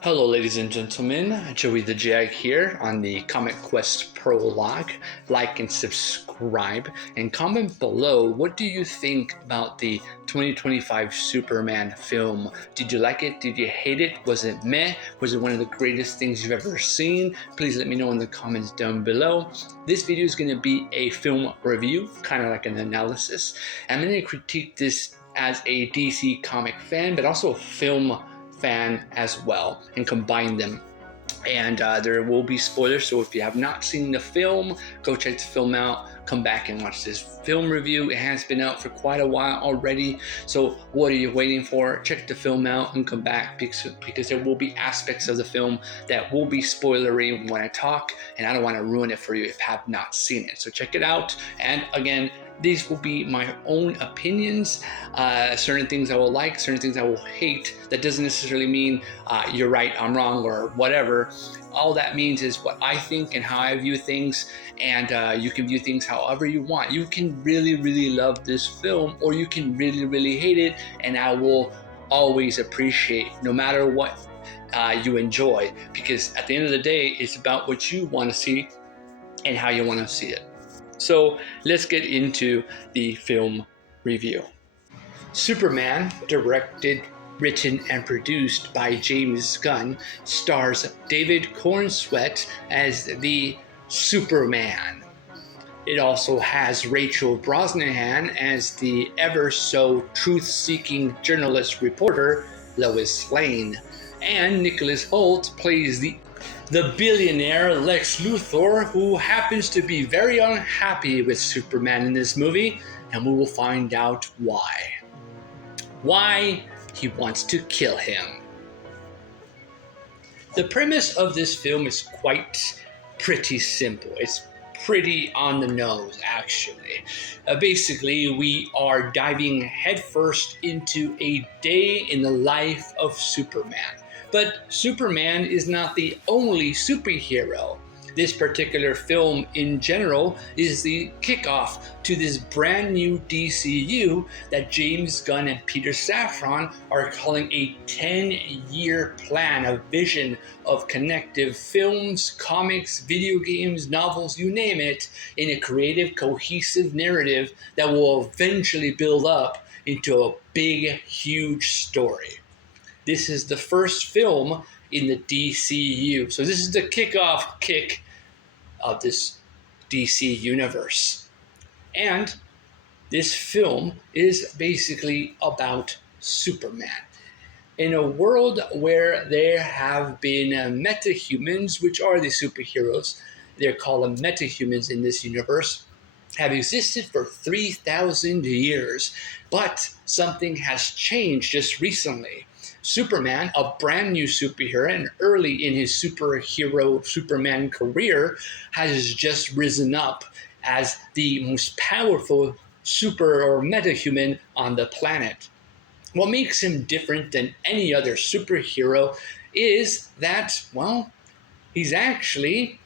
Hello, ladies and gentlemen. Joey the Jag here on the Comic Quest Prologue. Like and subscribe, and comment below what do you think about the 2025 Superman film. Did you like it? Did you hate it? Was it meh? Was it one of the greatest things you've ever seen? Please let me know in the comments down below. This video is going to be a film review, kind of like an analysis. I'm going to critique this as a DC comic fan, but also a film fan as well, and combine them. And there will be spoilers, so if you have not seen the film, go check the film out, come back and watch this film review. It has been out for quite a while already, so what are you waiting for? Check the film out and come back, because there will be aspects of the film that will be spoilery when I talk, and I don't want to ruin it for you if you have not seen it. So check it out, and again, these will be my own opinions. Certain things I will like, certain things I will hate. That doesn't necessarily mean you're right, I'm wrong, or whatever. All that means is what I think and how I view things, and you can view things however you want. You can really, really love this film, or you can really, really hate it, and I will always appreciate no matter what you enjoy, because at the end of the day, it's about what you want to see and how you want to see it. So let's get into the film review. Superman, directed, written, and produced by James Gunn, stars David Corenswet as the Superman. It also has Rachel Brosnahan as the ever-so truth-seeking journalist reporter Lois Lane, and Nicholas Hoult plays the billionaire Lex Luthor, who happens to be very unhappy with Superman in this movie, and we will find out why. Why he wants to kill him. The premise of this film is pretty simple. It's pretty on the nose, actually. Basically, we are diving headfirst into a day in the life of Superman. But Superman is not the only superhero. This particular film in general is the kickoff to this brand new DCU that James Gunn and Peter Safran are calling a 10-year plan, a vision of connective films, comics, video games, novels, you name it, in a creative, cohesive narrative that will eventually build up into a big, huge story. This is the first film in the DCU. So this is the kickoff kick of this DC universe. And this film is basically about Superman. In a world where there have been metahumans, which are the superheroes, they're called metahumans in this universe, have existed for 3,000 years. But something has changed just recently. Superman, a brand new superhero and early in his Superman career, has just risen up as the most powerful super or metahuman on the planet. What makes him different than any other superhero is that, well, he's actually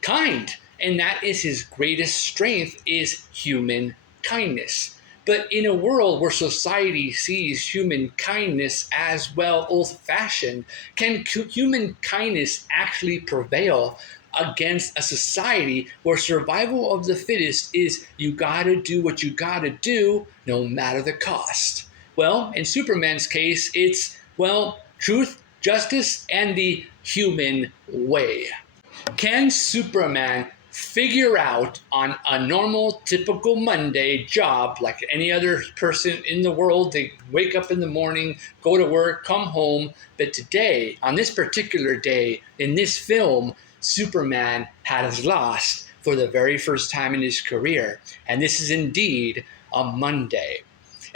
kind, and that is his greatest strength, is human kindness. But in a world where society sees human kindness as, well, old-fashioned, can human kindness actually prevail against a society where survival of the fittest is you gotta do what you gotta do no matter the cost? Well, in Superman's case, it's, well, truth, justice, and the human way. Can Superman figure out on a normal, typical Monday job like any other person in the world? They wake up in the morning, go to work, come home. But today, on this particular day, in this film, Superman has lost for the very first time in his career. And this is indeed a Monday.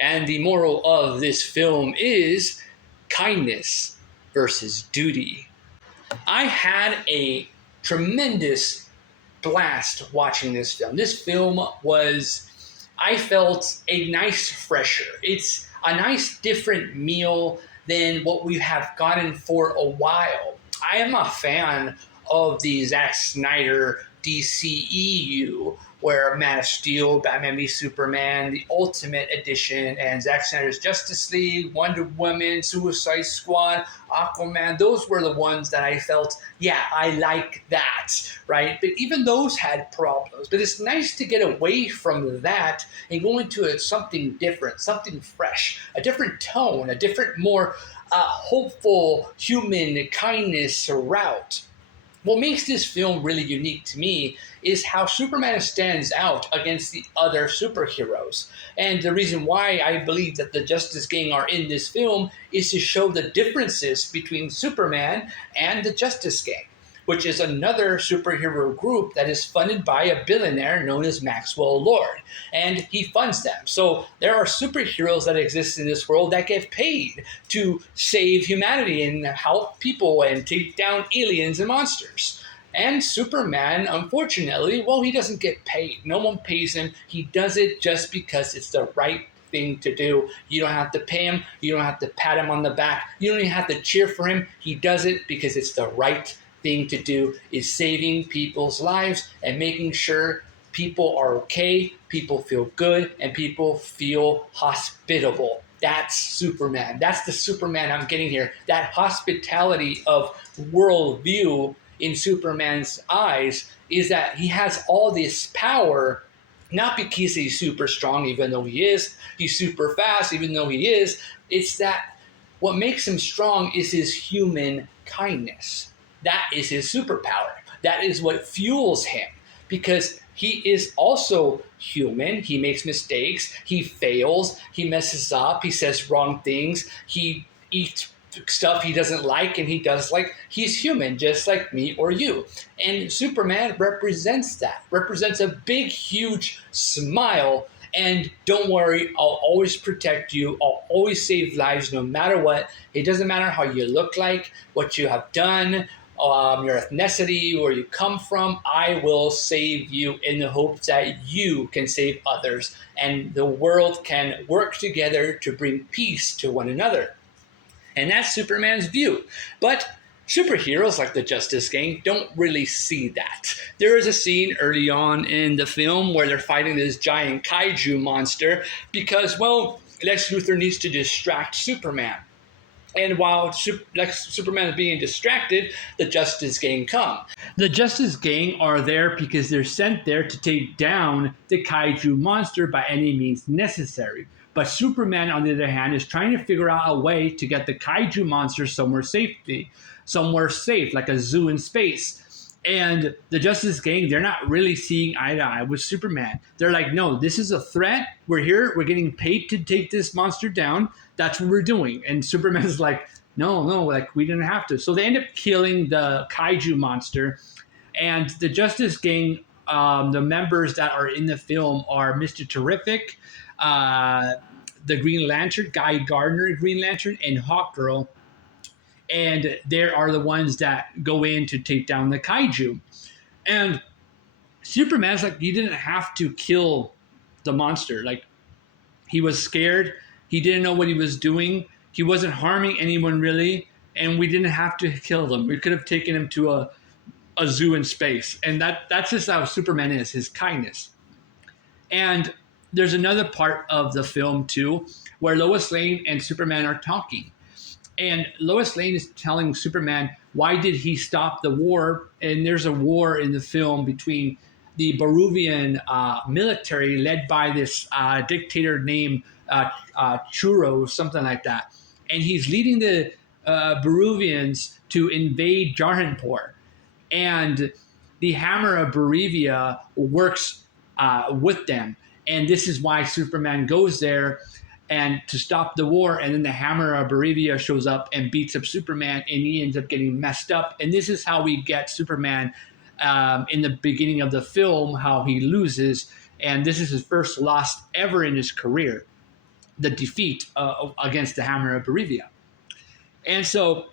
And the moral of this film is kindness versus duty. I had a tremendous blast watching this film. This film was, I felt, a nice fresher. It's a nice different meal than what we have gotten for a while. I am a fan of the Zack Snyder DCEU, where Man of Steel, Batman v Superman, the Ultimate Edition, and Zack Snyder's Justice League, Wonder Woman, Suicide Squad, Aquaman, those were the ones that I felt, yeah, I like that, right? But even those had problems. But it's nice to get away from that and go into something different, something fresh, a different tone, a different, more hopeful human kindness route. What makes this film really unique to me is how Superman stands out against the other superheroes. And the reason why I believe that the Justice Gang are in this film is to show the differences between Superman and the Justice Gang, which is another superhero group that is funded by a billionaire known as Maxwell Lord. And he funds them. So there are superheroes that exist in this world that get paid to save humanity and help people and take down aliens and monsters. And Superman, unfortunately, well, he doesn't get paid. No one pays him. He does it just because it's the right thing to do. You don't have to pay him. You don't have to pat him on the back. You don't even have to cheer for him. He does it because it's the right thing to do, is saving people's lives and making sure people are okay, people feel good, and people feel hospitable. That's Superman. That's the Superman I'm getting here. That hospitality of worldview in Superman's eyes is that he has all this power, not because he's super strong, even though he is, he's super fast, even though he is. It's that what makes him strong is his human kindness. That is his superpower. That is what fuels him, because he is also human. He makes mistakes. He fails. He messes up. He says wrong things. He eats stuff he doesn't like, and he does like. He's human, just like me or you. And Superman represents that, represents a big, huge smile. And don't worry, I'll always protect you. I'll always save lives no matter what. It doesn't matter how you look like, what you have done, your ethnicity, where you come from. I will save you in the hopes that you can save others and the world can work together to bring peace to one another. And that's Superman's view. But superheroes like the Justice Gang don't really see that. There is a scene early on in the film where they're fighting this giant kaiju monster because, well, Lex Luthor needs to distract Superman. And while Superman is being distracted, the Justice Gang come. The Justice Gang are there because they're sent there to take down the kaiju monster by any means necessary. But Superman, on the other hand, is trying to figure out a way to get the kaiju monster somewhere safe, like a zoo in space. And the Justice Gang, they're not really seeing eye to eye with Superman. They're like, no, this is a threat. We're here. We're getting paid to take this monster down. That's what we're doing. And Superman's like, no, like we didn't have to. So they end up killing the kaiju monster. And the Justice Gang, the members that are in the film are Mr. Terrific, the Green Lantern, Gardner Green Lantern, and Hawkgirl. And they are the ones that go in to take down the kaiju. And Superman's like, you didn't have to kill the monster. Like, he was scared. He didn't know what he was doing. He wasn't harming anyone really. And we didn't have to kill them. We could have taken him to a zoo in space. And that's just how Superman is, his kindness. And there's another part of the film, too, where Lois Lane and Superman are talking. And Lois Lane is telling Superman, why did he stop the war? And there's a war in the film between the Baruvian military led by this dictator named Churro, something like that. And he's leading the Baruvians to invade Jarhanpur. And the Hammer of Barivia works with them. And this is why Superman goes there and to stop the war, and then the Hammer of Barivia shows up and beats up Superman, and he ends up getting messed up. And this is how we get Superman in the beginning of the film, how he loses, and this is his first loss ever in his career, the defeat against the Hammer of Barivia. And so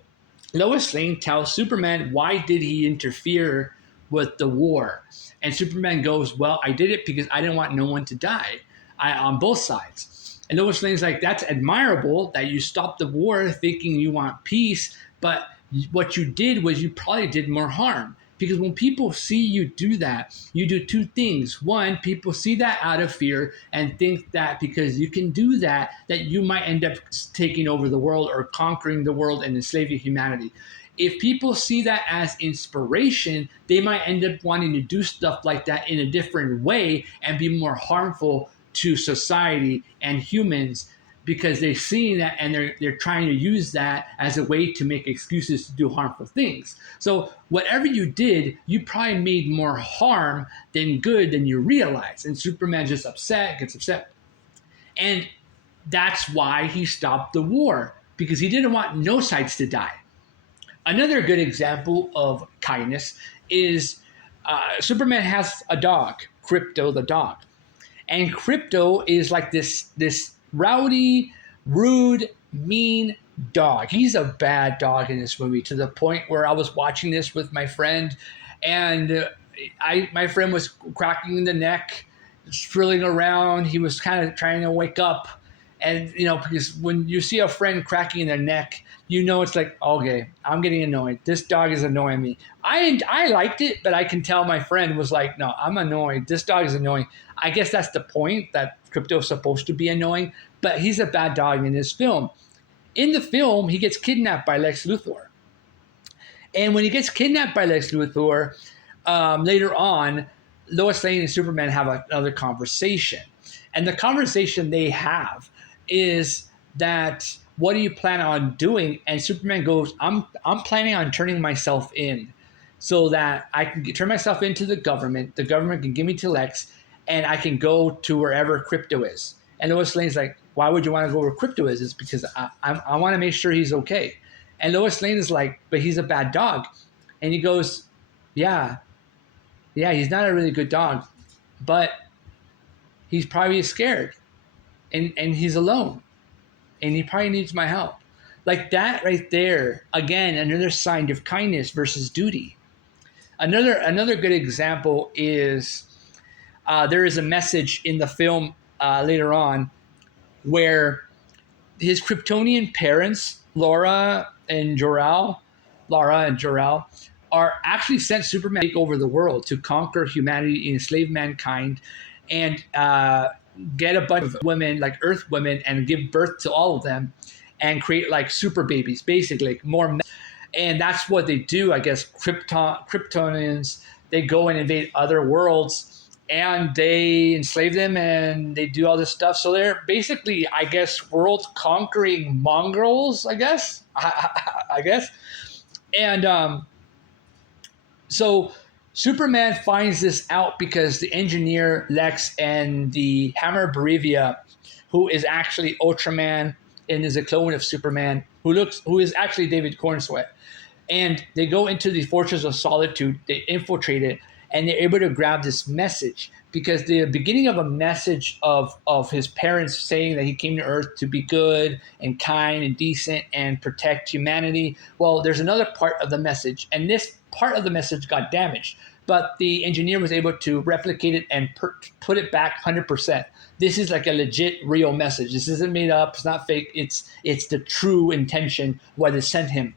Lois Lane tells Superman, why did he interfere with the war? And Superman goes, well, I did it because I didn't want no one to die on both sides. And Lois Lane's like, that's admirable that you stopped the war thinking you want peace, but what you did was you probably did more harm. Because when people see you do that, you do two things. One, people see that out of fear and think that because you can do that, that you might end up taking over the world or conquering the world and enslaving humanity. If people see that as inspiration, they might end up wanting to do stuff like that in a different way and be more harmful to society and humans because they've seen that and they're trying to use that as a way to make excuses to do harmful things. So whatever you did, you probably made more harm than good than you realize. And Superman just gets upset. And that's why he stopped the war, because he didn't want no sides to die. Another good example of kindness is Superman has a dog, Krypto the dog. And Krypto is like this rowdy, rude, mean dog. He's a bad dog in this movie, to the point where I was watching this with my friend, and my friend was cracking the neck, strilling around. He was kind of trying to wake up. And, because when you see a friend cracking their neck, it's like, okay, I'm getting annoyed. This dog is annoying me. I liked it, but I can tell my friend was like, no, I'm annoyed. This dog is annoying. I guess that's the point, that Krypto's supposed to be annoying, but he's a bad dog in this film. In the film, he gets kidnapped by Lex Luthor. And when he gets kidnapped by Lex Luthor, later on, Lois Lane and Superman have another conversation. And the conversation they have is that, what do you plan on doing? And Superman goes, I'm planning on turning myself in so that I can turn myself into the government. The government can give me to Lex, and I can go to wherever Krypto is. And Lois Lane's like, why would you want to go where Krypto is? It's because I want to make sure he's okay. And Lois Lane is like, but he's a bad dog. And he goes, yeah, he's not a really good dog, but he's probably scared. And he's alone. And he probably needs my help. Like that right there, again, another sign of kindness versus duty. Another good example is there is a message in the film later on where his Kryptonian parents, Laura and Jor-El, are actually sent Superman to take over the world, to conquer humanity, enslave mankind, and get a bunch of women, like Earth women, and give birth to all of them and create like super babies, basically more. And that's what they do, I guess. Kryptonians, they go and invade other worlds and they enslave them and they do all this stuff. So they're basically, I guess, world conquering mongrels, I guess. I guess. And so Superman finds this out because the engineer Lex and the Hammer Barivia, who is actually Ultraman and is a clone of Superman, who is actually David Corenswet, and they go into the Fortress of Solitude, they infiltrate it, and they're able to grab this message, because the beginning of a message of his parents saying that he came to Earth to be good and kind and decent and protect humanity. Well, there's another part of the message, and this part of the message got damaged, but the engineer was able to replicate it and put it back 100%. This is like a legit, real message. This isn't made up. It's not fake. It's the true intention why they sent him.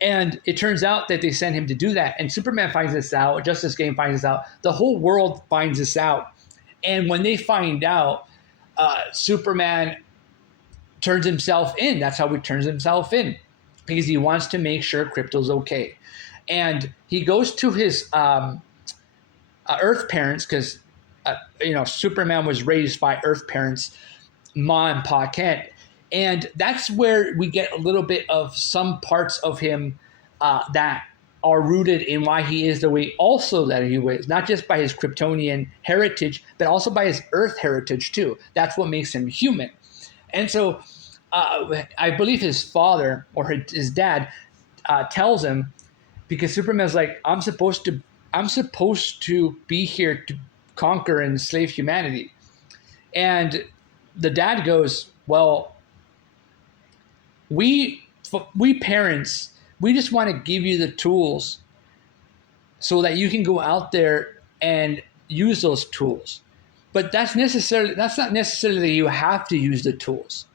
And it turns out that they sent him to do that. And Superman finds this out. Justice Game finds this out. The whole world finds this out. And when they find out, Superman turns himself in. That's how he turns himself in, because he wants to make sure Krypto's okay. And he goes to his Earth parents, because Superman was raised by Earth parents, Ma and Pa Kent. And that's where we get a little bit of some parts of him that are rooted in why he is the way also that he was, not just by his Kryptonian heritage, but also by his Earth heritage too. That's what makes him human. And so I believe his father or his dad tells him, because Superman's like, I'm supposed to be here to conquer and enslave humanity. And the dad goes, well, we parents, we just want to give you the tools so that you can go out there and use those tools. But that's not necessarily you have to use the tools.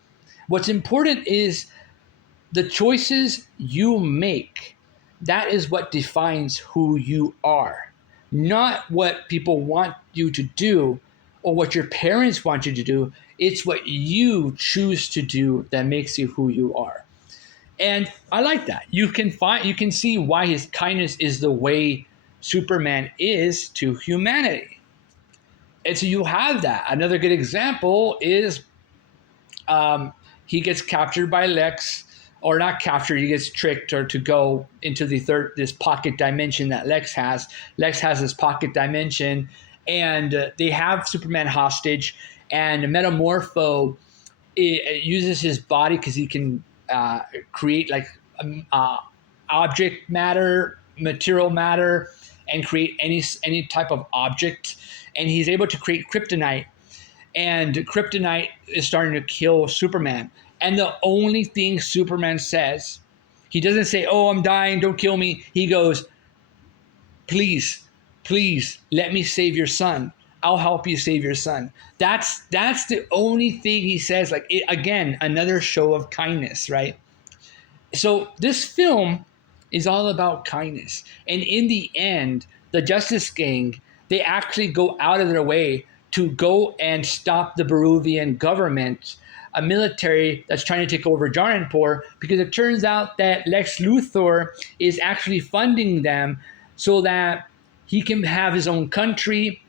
What's important is the choices you make that is what defines who you are, not what people want you to do or what your parents want you to do. It's what you choose to do that makes you who you are. And I like that. You can see why his kindness is the way Superman is to humanity. And so you have that. Another good example is he gets captured by Lex, or not captured, he gets tricked or to go into this pocket dimension that Lex has. Lex has this pocket dimension, and they have Superman hostage, and Metamorpho uses his body because he can create like object matter, material matter, and create any type of object. And he's able to create kryptonite, and kryptonite is starting to kill Superman. And the only thing Superman says, he doesn't say, "Oh, I'm dying, don't kill me." He goes, "Please, please let me save your son. I'll help you save your son." That's the only thing he says. Like, again, another show of kindness, right? So this film is all about kindness. And in the end, the Justice Gang, they actually go out of their way to go and stop the Peruvian government, a military that's trying to take over Jarnpur, because it turns out that Lex Luthor is actually funding them so that he can have his own country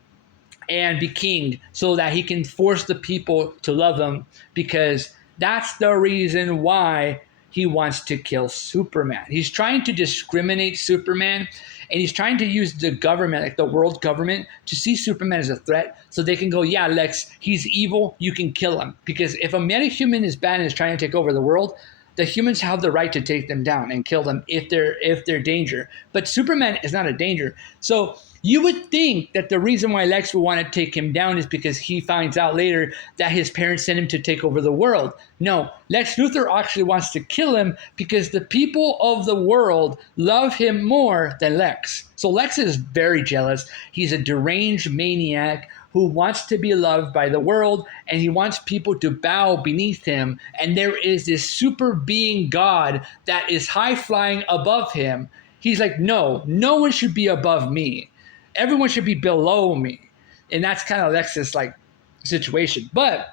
and be king, so that he can force the people to love him, because that's the reason why he wants to kill Superman. He's trying to discriminate Superman, and he's trying to use the government, like the world government, to see Superman as a threat, so they can go, "Yeah, Lex, he's evil, you can kill him." Because if a metahuman is bad and is trying to take over the world, the humans have the right to take them down and kill them if they're danger. But Superman is not a danger. So you would think that the reason why Lex would want to take him down is because he finds out later that his parents sent him to take over the world. No, Lex Luthor actually wants to kill him because the people of the world love him more than Lex. So Lex is very jealous. He's a deranged maniac who wants to be loved by the world, and he wants people to bow beneath him. And there is this super being God that is high flying above him. He's like, no one should be above me. Everyone should be below me. And that's kind of Lex's like situation. But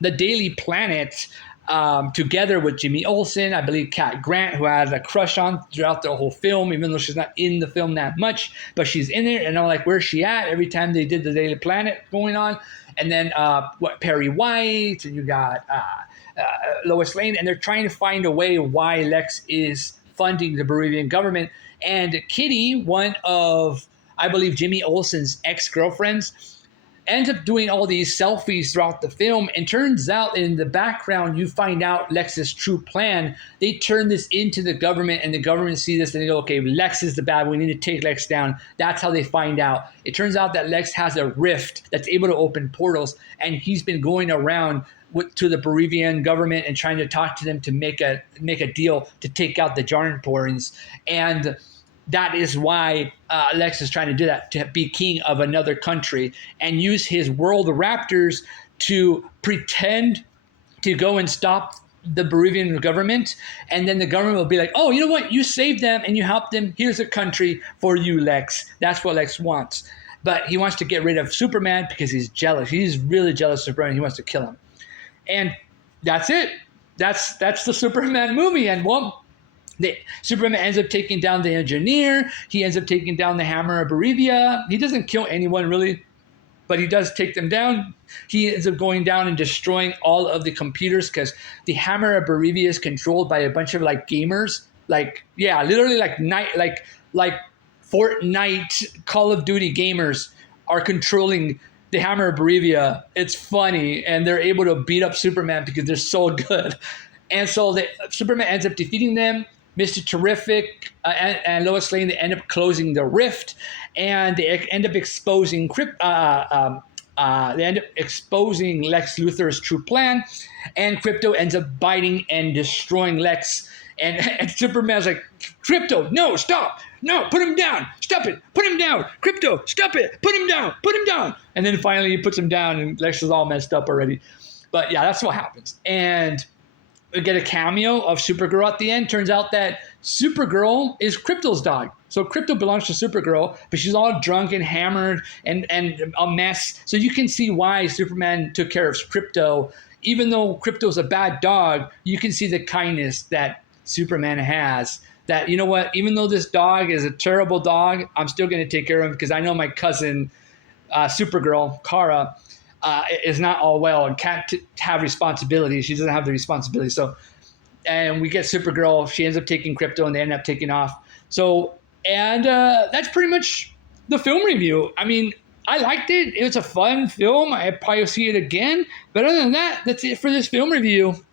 the Daily Planet, together with Jimmy Olsen, I believe Cat Grant, who I had a crush on throughout the whole film, even though she's not in the film that much, but she's in it, and I'm like, where's she at? Every time they did the Daily Planet going on. And then Perry White, and you got Lois Lane, and they're trying to find a way why Lex is funding the Peruvian government. And Kitty, one of, I believe, Jimmy Olsen's ex-girlfriends, ends up doing all these selfies throughout the film, and turns out in the background you find out Lex's true plan. They turn this into the government, and the government see this and they go, "Okay, Lex is the bad, we need to take Lex down." That's how they find out. It turns out that Lex has a rift that's able to open portals, and he's been going around to the Peruvian government and trying to talk to them to make a deal to take out the Jarnpurians. And that is why Lex is trying to do that, to be king of another country and use his world raptors to pretend to go and stop the Peruvian government. And then the government will be like, "Oh, you know what? You saved them and you helped them. Here's a country for you, Lex." That's what Lex wants. But he wants to get rid of Superman because he's jealous. He's really jealous of Superman. He wants to kill him. And that's it. That's the Superman movie. And Superman ends up taking down the engineer. He ends up taking down the Hammer of Barivia. He doesn't kill anyone really, but he does take them down. He ends up going down and destroying all of the computers, because the Hammer of Barivia is controlled by a bunch of like gamers, literally like Fortnite, Call of Duty gamers are controlling the Hammer of Barivia. It's funny, and they're able to beat up Superman because they're so good. And so Superman ends up defeating them. Mr. Terrific and Lois Lane, they end up closing the rift, and they end up exposing Lex Luthor's true plan, and Krypto ends up biting and destroying Lex. And Superman's like, "Krypto, no, stop. No, put him down. Stop it. Put him down. Krypto, stop it. Put him down. Put him down." And then finally he puts him down, and Lex is all messed up already. But yeah, that's what happens. And we get a cameo of Supergirl at the end. Turns out that Supergirl is Krypto's dog. So Krypto belongs to Supergirl, but she's all drunk and hammered and a mess. So you can see why Superman took care of Krypto. Even though Krypto's a bad dog, you can see the kindness that Superman has. That, you know what, even though this dog is a terrible dog, I'm still going to take care of him because I know my cousin, Supergirl, Kara, is not all well and can't have responsibilities. She doesn't have the responsibility. So, and we get Supergirl. She ends up taking Krypto, and they end up taking off. So, and that's pretty much the film review. I mean, I liked it. It was a fun film. I'd probably see it again. But other than that, that's it for this film review.